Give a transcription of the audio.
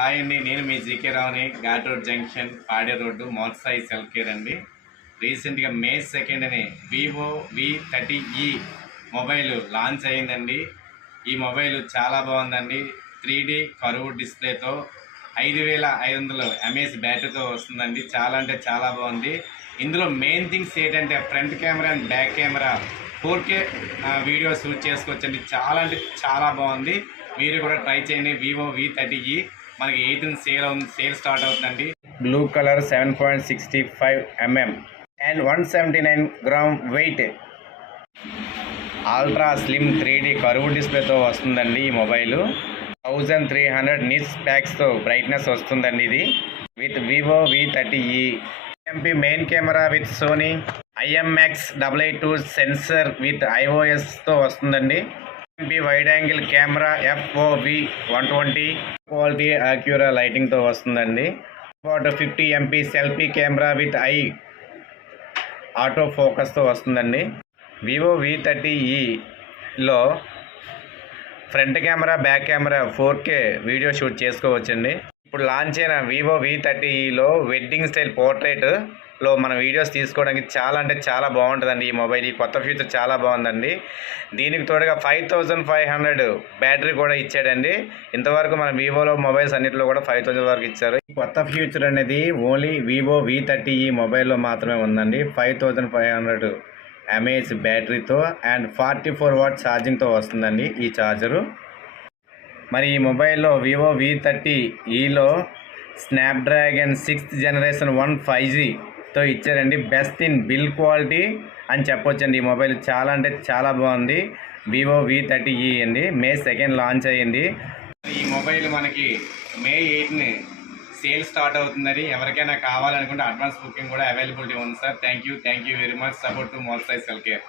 Hi అండి, నేను మీ GK రావుని, ghat road junction, పాడే రోడ్డు, మోత్సాయి సెల్ఫ్ కేర్ అండి. రీసెంట్గా May 2 Vivo V30e mobile launch అయిందండి. ఈ మొబైల్ చాలా బాగుందండి. 3D కర్వ్ డిస్ప్లేతో 5500 mAh బ్యాటరీతో వస్తుందండి. చాలా అంటే చాలా బాగుంది. ఇందులో మెయిన్ థింగ్స్ ఏంటంటే front camera and back camera 4K video shoot చేసుకోవచ్చండి. చాలా అంటే చాలా బాగుంది. మీరు కూడా ట్రై చేయండి. వివో V30e మనకి 18 సేల్ స్టార్ట్ అవుతుందండి. Blue colour 7.65 mm and 179 gram weight. Ultra slim 3D curve డిస్ప్లేతో వస్తుందండి. ఈ మొబైల్ 1300 నిట్స్ ప్యాక్స్తో బ్రైట్నెస్ వస్తుందండి. ఇది with Vivo V30e. MP main camera with Sony IMX882 sensor with iOSతో వస్తుందండి. MP wide angle camera FOV 120 quality యాక్యూరా లైటింగ్తో వస్తుందండి. About 50 MP selfie camera with auto ఫోకస్తో వస్తుందండి. వివో V30eలో front camera back camera 4K video shoot చేసుకోవచ్చండి. ఇప్పుడు లాంచ్ అయిన వివో V30eలో వెడ్డింగ్ స్టైల్ పోర్ట్రేట్లో మన వీడియోస్ తీసుకోవడానికి చాలా అంటే చాలా బాగుంటుందండి. ఈ మొబైల్ ఈ కొత్త ఫీచర్ చాలా బాగుందండి. దీనికి తోడుగా 5500 బ్యాటరీ కూడా ఇచ్చాడండి. ఇంతవరకు మన వివోలో మొబైల్స్ అన్నింటిలో కూడా 5000 వరకు ఇచ్చారు. ఈ కొత్త ఫీచర్ అనేది ఓన్లీ వివో V30e మొబైల్లో మాత్రమే ఉందండి. 5500 mAh బ్యాటరీతో అండ్ 44 వాట్ ఛార్జింగ్తో వస్తుందండి ఈ ఛార్జరు. మరి ఈ మొబైల్లో వివో V30eలో స్నాప్డ్రాగన్ 6th జనరేషన్ 1 5Gతో ఇచ్చారండి. బెస్ట్ ఇన్ బిల్ క్వాలిటీ అని చెప్పొచ్చండి. ఈ మొబైల్ చాలా అంటే చాలా బాగుంది. వివో V30e అండి. May 2 లాంచ్ అయ్యింది. ఈ మొబైల్ మనకి May 8 సేల్ స్టార్ట్ అవుతుందని ఎవరికైనా కావాలనుకుంటే అడ్వాన్స్ బుకింగ్ కూడా అవైలబిలిటీ ఉంది sir. Thank you very much. Support to మోత్సాయి సెల్ఫ్ కేర్.